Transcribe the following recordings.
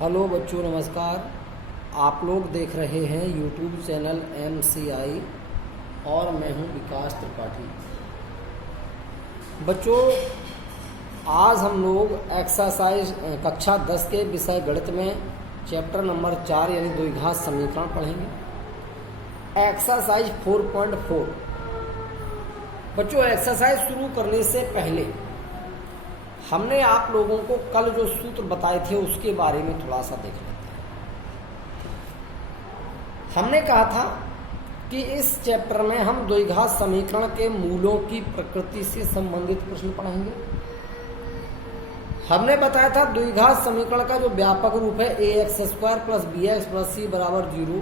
Hello बच्चों, नमस्कार। आप लोग देख रहे हैं यूट्यूब चैनल MCI और मैं हूं विकास त्रिपाठी। बच्चों, आज हम लोग एक्सरसाइज कक्षा 10 के विषय गणित में चैप्टर नंबर 4 यानी द्विघात समीकरण पढ़ेंगे। एक्सरसाइज 4.4। बच्चों, एक्सरसाइज शुरू करने से पहले हमने आप लोगों को कल जो सूत्र बताए थे उसके बारे में थोड़ा सा देख लेते हैं। हमने कहा था कि इस चैप्टर में हम द्विघात समीकरण के मूलों की प्रकृति से संबंधित प्रश्न पढ़ेंगे। हमने बताया था द्विघात समीकरण का जो व्यापक रूप है ax² + bx + c = 0।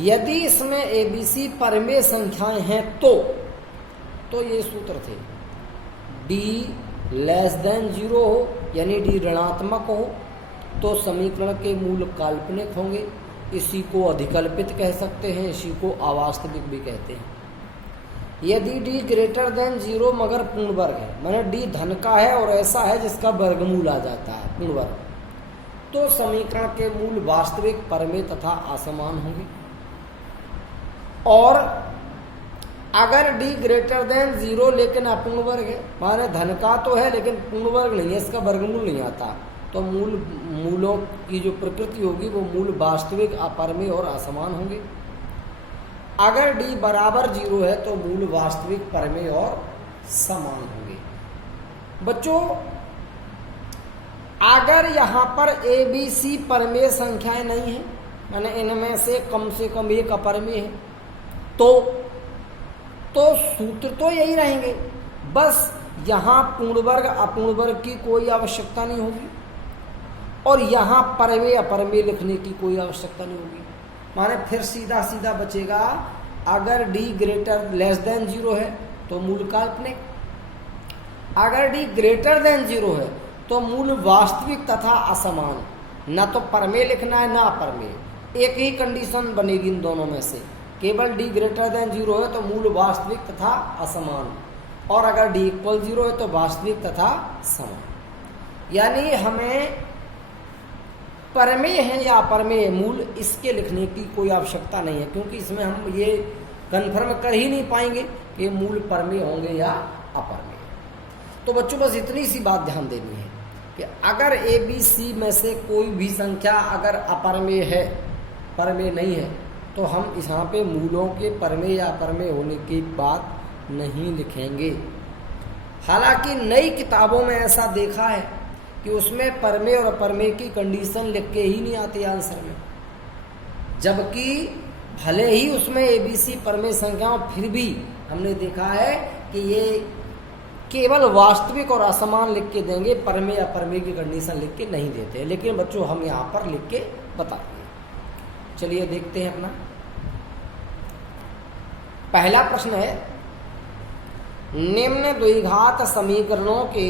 यदि इसमें abc परिमेय संख्याएं हैं तो ये सूत्र थे। d <0 हो यानी d ऋणात्मक हो तो समीकरण के मूल काल्पनिक होंगे। इसी को अधिकल्पित कह सकते हैं, इसी को अवास्तविक भी कहते हैं। यदि d <0 मगर पूर्ण वर्ग है, माने d धन का है और ऐसा है जिसका वर्गमूल आ जाता है पूर्ण वर्ग, तो समीकरण के मूल वास्तविक, परिमेय तथा असमान होंगे। और अगर d <0 लेकिन अपूर्ण वर्ग है, माने धन का तो है लेकिन पूर्ण वर्ग नहीं है, इसका वर्गमूल नहीं आता, तो मूलों की जो प्रकृति होगी वो मूल वास्तविक, अपरिमेय और असमान होंगे। अगर d = 0 है तो मूल वास्तविक, परिमेय और समान होंगे। बच्चों, अगर यहाँ पर abc परिमेय संख्याएं नहीं है, माने इनमें से कम एक अपरिमेय है, तो सूत्र तो यही रहेंगे, बस यहाँ पूर्ण वर्ग अपूर्ण वर्ग की कोई आवश्यकता नहीं होगी और यहाँ परिमेय अपरिमेय लिखने की कोई आवश्यकता नहीं होगी। माने फिर सीधा सीधा बचेगा, अगर d <0 है तो मूल काल्पनिक, अगर d <0 है तो मूल वास्तविक तथा असमान। न तो परिमेय लिखना है ना अपरिमेय, एक ही कंडीशन बनेगी इन दोनों में से। केवल d <0 है तो मूल वास्तविक तथा असमान, और अगर d = 0 है तो वास्तविक तथा समान। यानी हमें परिमेय है या अपरिमेय मूल इसके लिखने की कोई आवश्यकता नहीं है, क्योंकि इसमें हम ये कन्फर्म कर ही नहीं पाएंगे कि मूल परिमेय होंगे या अपरिमेय। तो बच्चों, बस इतनी सी बात ध्यान देनी है कि अगर abc में से कोई भी संख्या अगर अपरिमेय है, परिमेय नहीं है, तो हम यहाँ पे मूलों के परिमेय या अपरिमेय होने की बात नहीं लिखेंगे। हालांकि नई किताबों में ऐसा देखा है कि उसमें परिमेय और अपरिमेय की कंडीशन लिख के ही नहीं आती आंसर में, जबकि भले ही उसमें abc परिमेय संख्या, फिर भी हमने देखा है कि ये केवल वास्तविक और असमान लिख के देंगे, परिमेय अपरिमेय की कंडीशन लिख के नहीं देते। लेकिन बच्चों, हम यहाँ पर लिख के बताएंगे। चलिए देखते हैं अपना पहला प्रश्न है, निम्न द्विघात समीकरणों के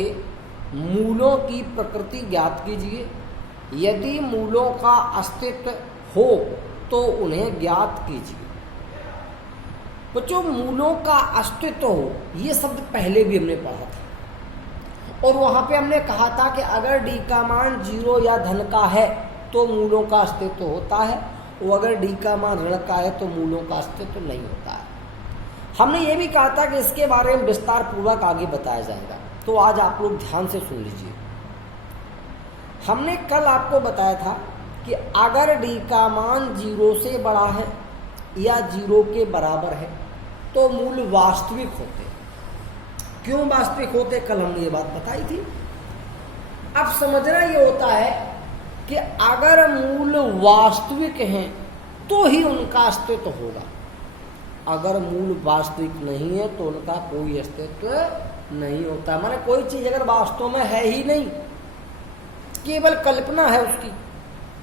मूलों की प्रकृति ज्ञात कीजिए। यदि मूलों का अस्तित्व हो तो उन्हें ज्ञात कीजिए। बच्चों, मूलों का अस्तित्व हो, ये शब्द पहले भी हमने पढ़ा था और वहां पे हमने कहा था कि अगर d का मान 0 या धन का है तो मूलों का अस्तित्व होता है, और अगर d का मान ऋण का है तो मूलों का अस्तित्व नहीं होता है। हमने ये भी कहा था कि इसके बारे में विस्तार पूर्वक आगे बताया जाएगा, तो आज आप लोग ध्यान से सुन लीजिए। हमने कल आपको बताया था कि अगर d का मान 0 से बड़ा है या 0 के बराबर है तो मूल वास्तविक होते। क्यों वास्तविक होते, कल हमने ये बात बताई थी। अब समझना ये होता है कि अगर मूल वास्तविक हैं तो ही उनका अस्तित्व होगा, अगर मूल वास्तविक नहीं है तो उनका कोई अस्तित्व नहीं होता। माने कोई चीज अगर वास्तव में है ही नहीं, केवल कल्पना है उसकी,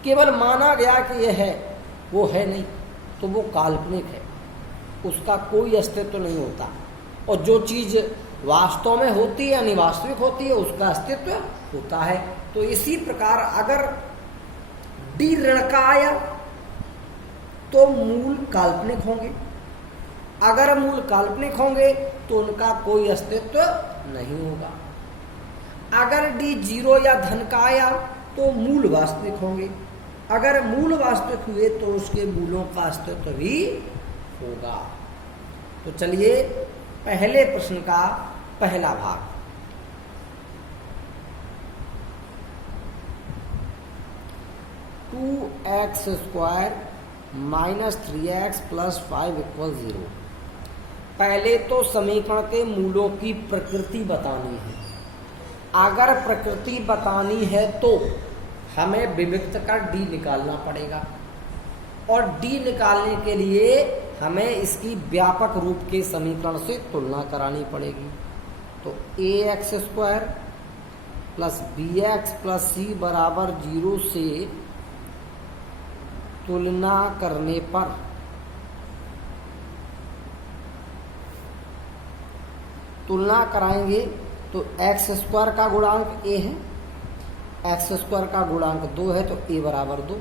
केवल माना गया कि यह है, वो है नहीं, तो वो काल्पनिक है, उसका कोई अस्तित्व नहीं होता। और जो चीज वास्तव में होती है यानी वास्तविक होती है, उसका अस्तित्व होता है। तो इसी प्रकार अगर d ऋण का आया तो मूल काल्पनिक होंगे, अगर मूल काल्पनिक होंगे तो उनका कोई अस्तित्व नहीं होगा। अगर d 0 या धन का आया तो मूल वास्तविक होंगे। अगर मूल वास्तविक हुए तो उसके मूलों का अस्तित्व भी होगा। तो चलिए पहले प्रश्न का पहला भाग। Two x square minus 3x plus 5 equal 0। पहले तो समीकरण के मूलों की प्रकृति बतानी है। अगर प्रकृति बतानी है तो हमें विविक्त कर d निकालना पड़ेगा, और d निकालने के लिए हमें इसकी व्यापक रूप के समीकरण से तुलना करानी पड़ेगी। तो ax square plus bx plus c बराबर 0 से तुलना करने पर तुलना कराएंगे तो एक्स स्क्वायर का गुणांक a है, एक्स स्क्वायर का गुणांक 2 है तो a बराबर 2,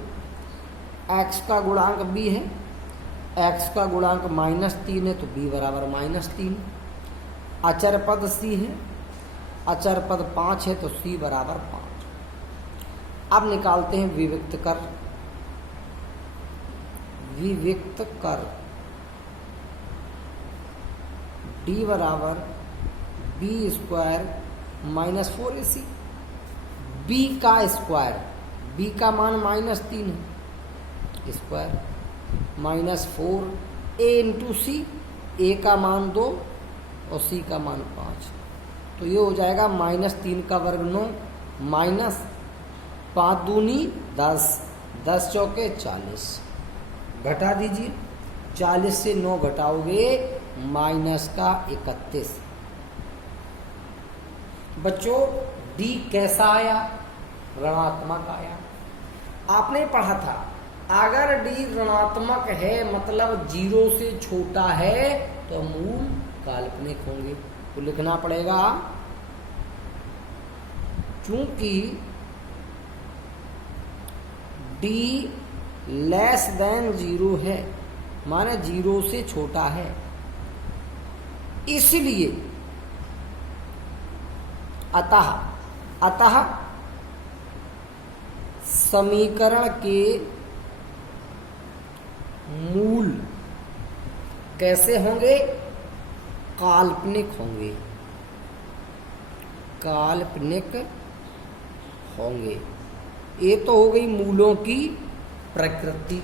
x का गुणांक b है, x का गुणांक -3 है तो b बराबर -3, अचर पद c है, अचर पद 5 है तो c बराबर 5। अब निकालते हैं विविक्त कर। विविक्त कर d बराबर b square minus 4ac। b का स्क्वायर, b का मान -3 है, square -4 a into C, a का मान 2 और c का मान 5। तो ये हो जाएगा -3 का वर्ग 9 माइनस 5 दूनी 10, 10 चौके 40। घटा दीजिए, 40 से 9 घटाओगे माइनस का 31। बच्चों d कैसा आया? ऋणात्मक आया। आपने पढ़ा था अगर d ऋणात्मक है मतलब 0 से छोटा है तो मूल काल्पनिक होंगे। तो लिखना पड़ेगा चूंकि d लेस देन 0 है, माने 0 से छोटा है, इसलिए अतः समीकरण के मूल कैसे होंगे? काल्पनिक होंगे, काल्पनिक होंगे। ये तो हो गई मूलों की प्रकृति।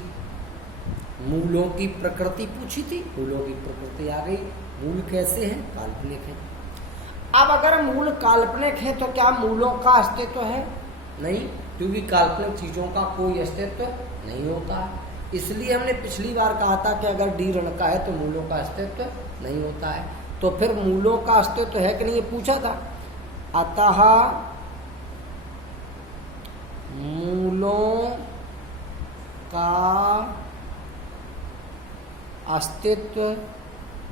मूलों की प्रकृति पूछी थी, मूलों की प्रकृति आ गई। मूल कैसे हैं? काल्पनिक है। अब अगर मूल काल्पनिक है तो क्या मूलों का अस्तित्व है? नहीं, क्योंकि काल्पनिक चीजों का कोई अस्तित्व नहीं होता है। इसलिए हमने पिछली बार कहा था कि अगर डी ऋण का है तो मूलों का अस्तित्व नहीं होता है। तो फिर मूलों का अस्तित्व है कि नहीं, ये पूछा था। अतः मूलों का अस्तित्व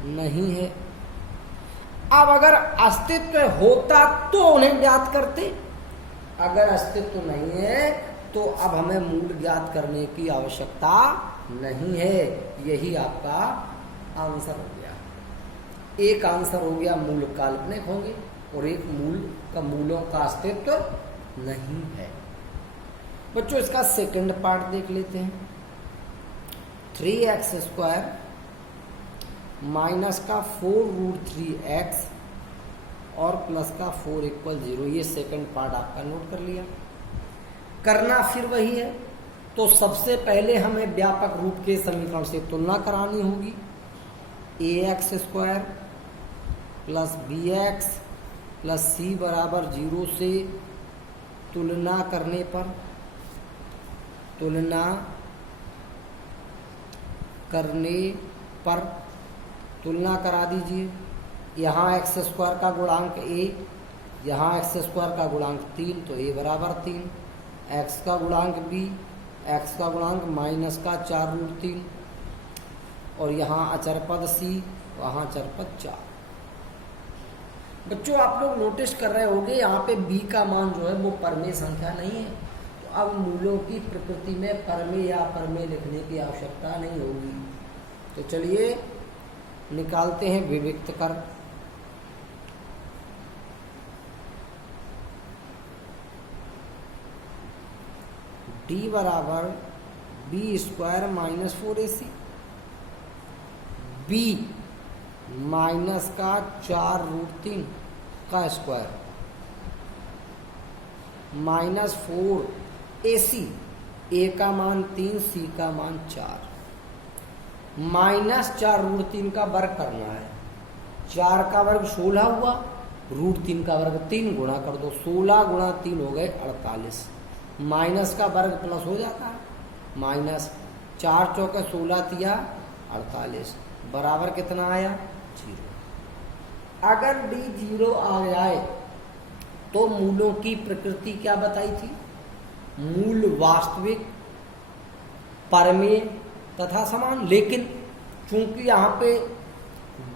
नहीं है। अब अगर अस्तित्व होता तो उन्हें ज्ञात करते, अगर अस्तित्व नहीं है तो अब हमें मूल ज्ञात करने की आवश्यकता नहीं है। यही आपका आंसर हो गया। एक आंसर हो गया मूल काल्पनिक होंगे और एक मूल का मूलों का अस्तित्व नहीं है। बच्चों इसका सेकंड पार्ट देख लेते हैं। 3x स्क्वायर माइनस का 4√3x और प्लस का 4 इक्वल 0। ये सेकंड पार्ट आपका नोट कर लिया। करना फिर वही है। तो सबसे पहले हमें व्यापक रूप के समीकरण से तुलना करानी होगी। ax square plus bx plus c बराबर 0 से तुलना करने पर तुलना करा दीजिए। यहाँ एक्स स्क्वायर का गुणांक a, यहाँ एक्स स्क्वायर का गुणांक 3 तो a बराबर 3, x का गुणांक b, x का गुणांक माइनस का 4√3 और यहाँ अचर पद c, वहाँ अचर पद 4। बच्चों आप लोग नोटिस कर रहे होंगे यहाँ पे b का मान जो है वो परमेय संख्या नहीं है। तो अब मूलों की प्रकृति में परमेय या परमेय लिखने की आवश्यकता नहीं होगी। तो चलिए निकालते हैं विविक्त कर। डी बराबर B square minus 4ac, B minus का 4√3 का स्क्वायर माइनस 4ac, ए का मान 3, सी का मान 4, माइनस 4√3 का वर्ग करना है। 4 का वर्ग 16 हुआ, √3 का वर्ग 3, गुणा कर दो, 16 गुणा 3 हो गए 48। माइनस का वर्ग प्लस हो जाता है, माइनस 4 चौके 16 तिया 48 बराबर कितना आया 0। अगर डी 0 आ जाए तो मूलों की प्रकृति क्या बताई थी? मूल वास्तविक, परमेय तथा समान। लेकिन चूंकि यहाँ पे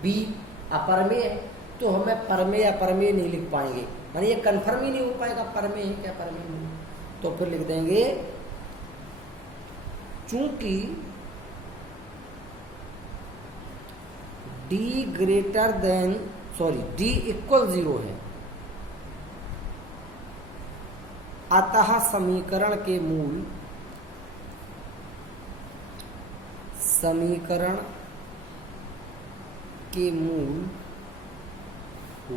बी अपरमेय है तो हमें परमेय अपरमेय नहीं लिख पाएंगे, यानी ये कन्फर्म ही नहीं हो पाएगा परमेय है क्या परमेय नहीं। तो फिर लिख देंगे चूंकि D greater than D equal 0 है, अतः समीकरण के मूल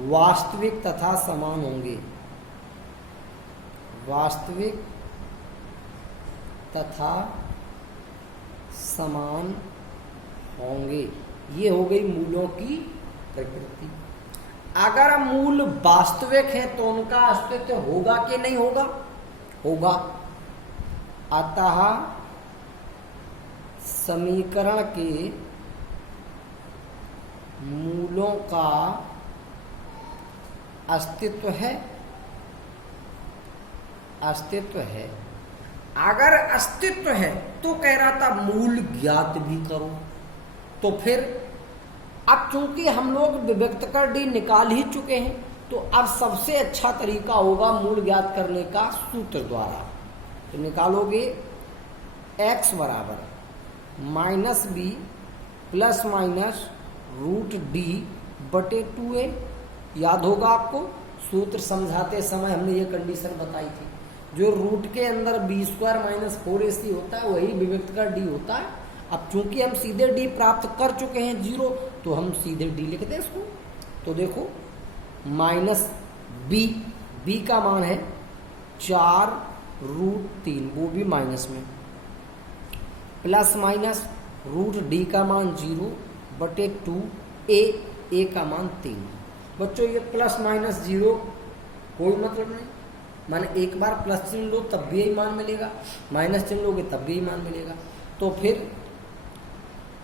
वास्तविक तथा समान होंगे, वास्तविक तथा समान होंगे। ये हो गई मूलों की प्रकृति। अगर मूल वास्तविक है तो उनका अस्तित्व होगा कि नहीं होगा? होगा। अतः समीकरण के मूलों का अस्तित्व है, अस्तित्व है। अगर अस्तित्व है तो कह रहा था मूल ज्ञात भी करो। तो फिर अब चूंकि हम लोग विभक्त कर डी निकाल ही चुके हैं तो अब सबसे अच्छा तरीका होगा मूल ज्ञात करने का सूत्र द्वारा। तो निकालोगे x बराबर -b प्लस माइनस √d/2a। याद होगा आपको सूत्र समझाते समय हमने ये कंडीशन बताई थी, जो रूट के अंदर b² - 4ac होता है वही विभक्त कर d होता है। अब चूंकि हम सीधे d प्राप्त कर चुके हैं 0 तो हम सीधे d लिख दें इसको। तो देखो माइनस b का मान है 4√3, वो भी माइनस में, प्लस माइनस √d का मान 0/2, a का मान 3। बच्चों ये प्लस माइनस 0 कोई मतलब नहीं, माने एक बार प्लस चिन्ह लो तब भी यही मान मिलेगा, माइनस चिन्ह लोगे तब भी यही मान मिलेगा। तो फिर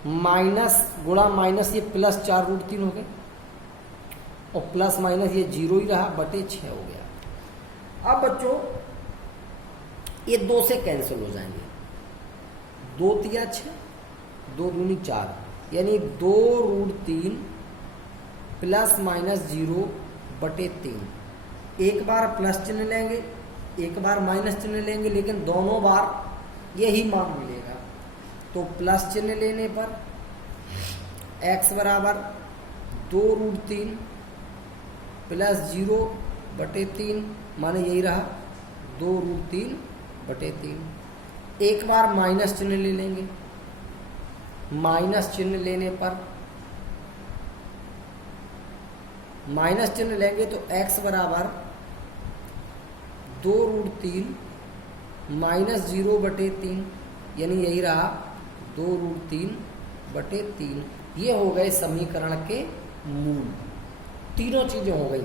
माइनस गुणा माइनस ये प्लस 4√3 हो गए और प्लस माइनस ये 0 ही रहा /6 हो गया। अब बच्चों ये 2 से कैंसिल हो जाएंगे, 2 तिया 6, 2 दूनी 4, यानी 2√3 प्लस माइनस 0/3। एक बार प्लस चिन्ह लेंगे एक बार माइनस चिन्ह लेंगे, लेकिन दोनों बार यही मान मिलेगा। तो प्लस चिन्ह लेने पर x बराबर 2√3 प्लस 0/3, माने यही रहा 2√3/3। एक बार माइनस चिन्ह ले लेंगे, माइनस चिन्ह लेने पर माइनस चिन्ह लेंगे तो x बराबर 2√3 माइनस 0/3, यानी यही रहा 2√3/3। ये हो गए समीकरण के मूल। तीनों चीजें हो गई।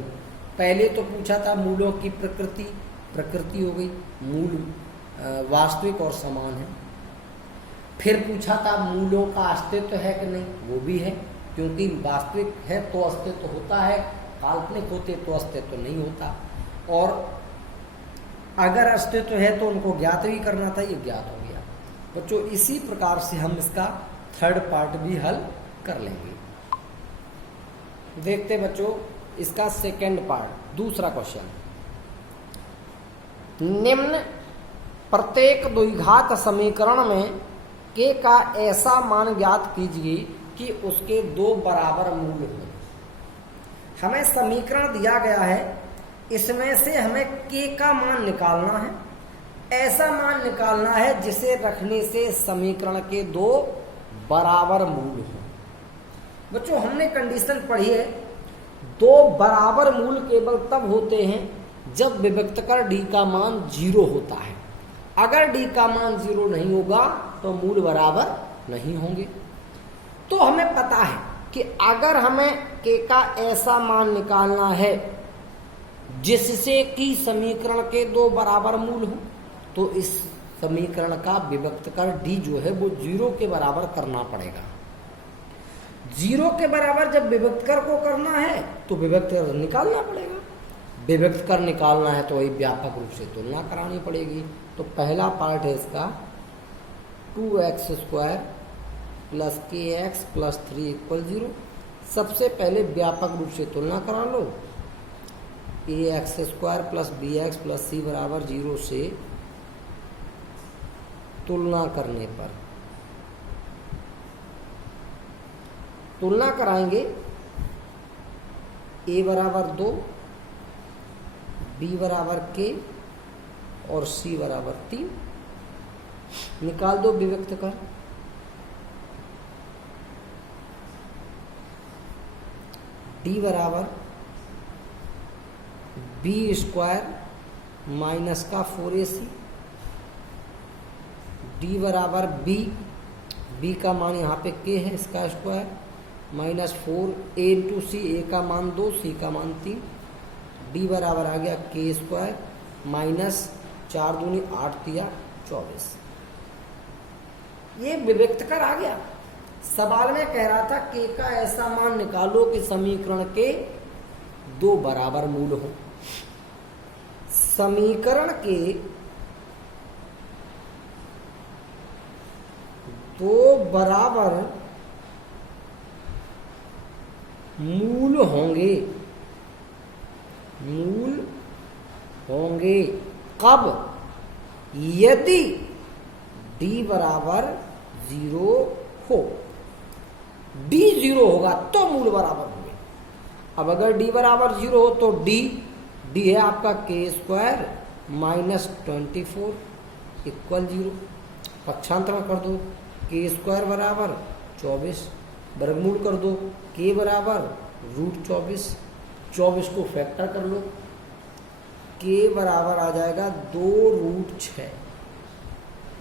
पहले तो पूछा था मूलों की प्रकृति, प्रकृति हो गई, मूल वास्तविक और समान है। फिर पूछा था मूलों का अस्तित्व है कि नहीं, वो भी है, क्योंकि वास्तविक है तो अस्तित्व होता है, काल्पनिक होते तो अस्तित्व नहीं होता। और अगर अस्तित्व है तो उनको ज्ञात भी करना था, ये ज्ञात हो गया। बच्चों इसी प्रकार से हम इसका थर्ड पार्ट भी हल कर लेंगे। देखते बच्चों इसका सेकंड पार्ट, दूसरा क्वेश्चन। निम्न प्रत्येक द्विघात समीकरण में k का ऐसा मान ज्ञात कीजिए कि उसके 2 बराबर मूल हो। हमें समीकरण दिया गया है, इसमें से हमें k का मान निकालना है ऐसा मान निकालना है जिसे रखने से समीकरण के दो बराबर मूल हो। बच्चों हमने कंडीशन पढ़ी है, दो बराबर मूल केवल तब होते हैं जब विभक्तकर डी का मान 0 होता है। अगर डी का मान 0 नहीं होगा तो मूल बराबर नहीं होंगे। तो हमें पता है कि अगर हमें के का ऐसा मान निकालना है जिससे कि समीकरण के दो बराबर मूल हो, तो इस समीकरण का विभक्तकर डी जो है वो 0 के बराबर करना पड़ेगा। 0 के बराबर जब विभक्तकर को करना है तो विभक्तकर निकालना पड़ेगा। विभक्तकर निकालना है तो वही व्यापक रूप से तुलना करानी पड़ेगी। तो पहला पार्ट है इसका 2x² प्लस kx प्लस 3 = 0। सबसे पहले व्यापक रूप से तुलना करा लो। ax² plus bx plus c बराबर 0 से तुलना करने पर तुलना कराएंगे a बराबर 2, b बराबर k और c बराबर 3। निकाल दो विभक्तकर। d बराबर b² माइनस का 4ac, d बराबर b का मान यहाँ पे k है, इसका square minus 4a × c, a का मान 2, c का मान 3। d बराबर आ गया k² माइनस 4 दूनी 8 तिया 24। ये विभक्तकर आ गया। सवाल में कह रहा था k का ऐसा मान निकालो कि समीकरण के दो बराबर मूल हो। समीकरण के दो बराबर मूल होंगे कब? यदि d बराबर 0 हो। d 0 होगा तो मूल बराबर होंगे। अब अगर d बराबर 0 हो तो d है आपका k² माइनस 24 = 0। पक्षांतरण कर दो, k² बराबर 24, वर्गमूल कर दो, k बराबर √24, 24 को फैक्टर कर लो, k बराबर आ जाएगा 2√6।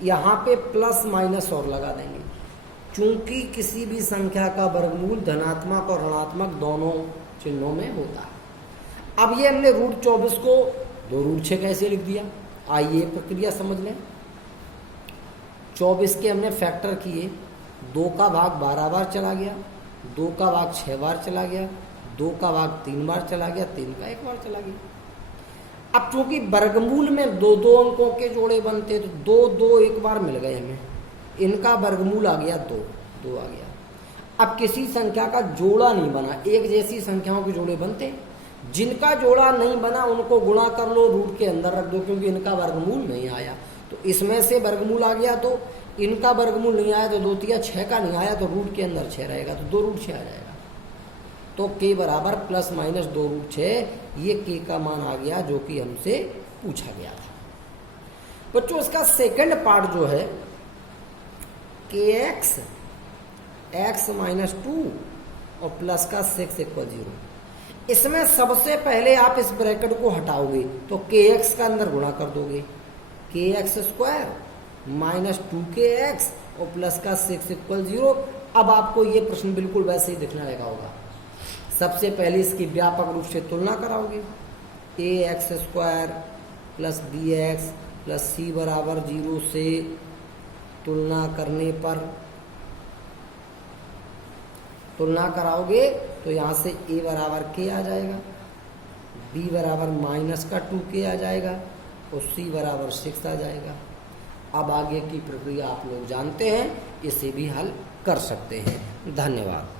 यहाँ पे प्लस माइनस और लगा देंगे, चूंकि किसी भी संख्या का वर्गमूल धनात्मक और ऋणात्मक दोनों चिन्हों में होता है। अब ये हमने √24 को 2√6 कैसे लिख दिया, आइए प्रक्रिया समझ लें। 24 के हमने फैक्टर किए, 2 का भाग 12 बार चला गया, 2 का भाग 6 बार चला गया, 2 का भाग 3 बार चला गया, 3 का 1 बार चला गया। अब चूंकि वर्गमूल में दो अंकों के जोड़े बनते तो 2 एक बार मिल गए हमें, इनका वर्गमूल आ गया 2 आ गया। अब किसी संख्या का जोड़ा नहीं बना, एक जैसी संख्याओं के जोड़े बनते, जिनका जोड़ा नहीं बना उनको गुणा कर लो, रूट के अंदर रख दो, क्योंकि इनका वर्गमूल नहीं आया। तो इसमें से वर्गमूल आ गया तो इनका वर्गमूल नहीं आया, तो 2 तिया 6 का नहीं आया, तो रूट के अंदर 6 रहेगा, तो 2√6 आ जाएगा। तो k बराबर प्लस माइनस 2√6, ये k का मान आ गया जो कि हमसे पूछा गया था। बच्चों इसका सेकंड पार्ट जो है kx x माइनस 2 और प्लस का 6 = 0। इसमें सबसे पहले आप इस ब्रैकेट को हटाओगे तो kx का अंदर गुणा कर दोगे, kx² माइनस 2kx और प्लस का 6 = 0। अब आपको ये प्रश्न बिल्कुल वैसे ही दिखने लगा होगा। सबसे पहले इसकी व्यापक रूप से तुलना कराओगे, ax² plus bx plus c बराबर 0 से तुलना करने पर तुलना कराओगे तो यहाँ से a बराबर k आ जाएगा, b बराबर माइनस का 2k आ जाएगा और c बराबर 6 आ जाएगा। अब आगे की प्रक्रिया आप लोग जानते हैं, इसे भी हल कर सकते हैं। धन्यवाद।